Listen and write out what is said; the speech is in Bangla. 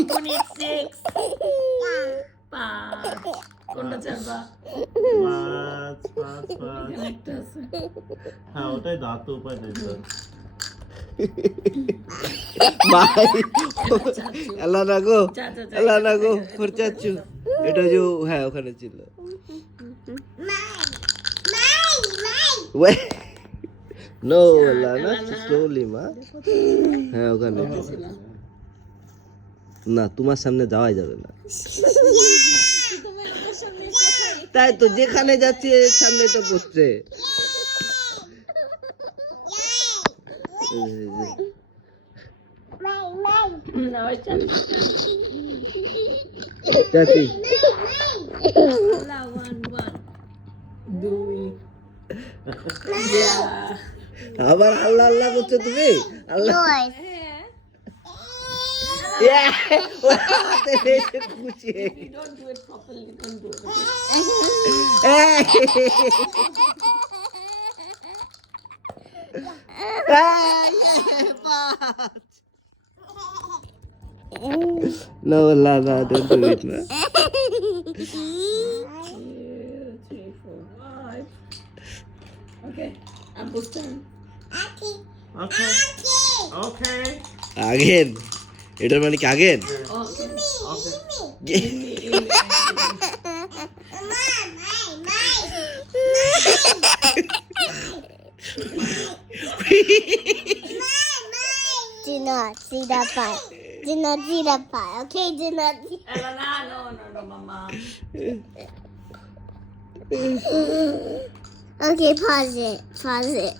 Apu need 6. 5. কোনটা চাইবা? 5 এখানে একটা আছে। হ্যাঁ ওটাই দাও তো উপায় নেই তো ভাই আল্লাহ না গো যা, যা, যা, আল্লাহ না গো এটা ফোর চাচ্ছু এটা যে হ্যাঁ ওখানে ছিল নো আল্লাহ না স্লোলি মা হ্যাঁ ওখানে না তোমার সামনে যাওয়াই যাবে না তাই তো যেখানে যাচ্ছি এর সামনে তো পড়ছে না ওই চাল চাচি আল্লাহ 1 2 আবার আল্লাহ আল্লাহ করছো তুমি আল্লাহ ওর হাতে এসে খুশি don't do it properly don't do it No, la, don't do it, man. 2 3 4 5 okay Apu's turn okay okay Again. এটার মানে কি again? okay okay Do not see that part. Do not see that part. Okay, do not see. Elena no mama Okay, pause it. Pause it.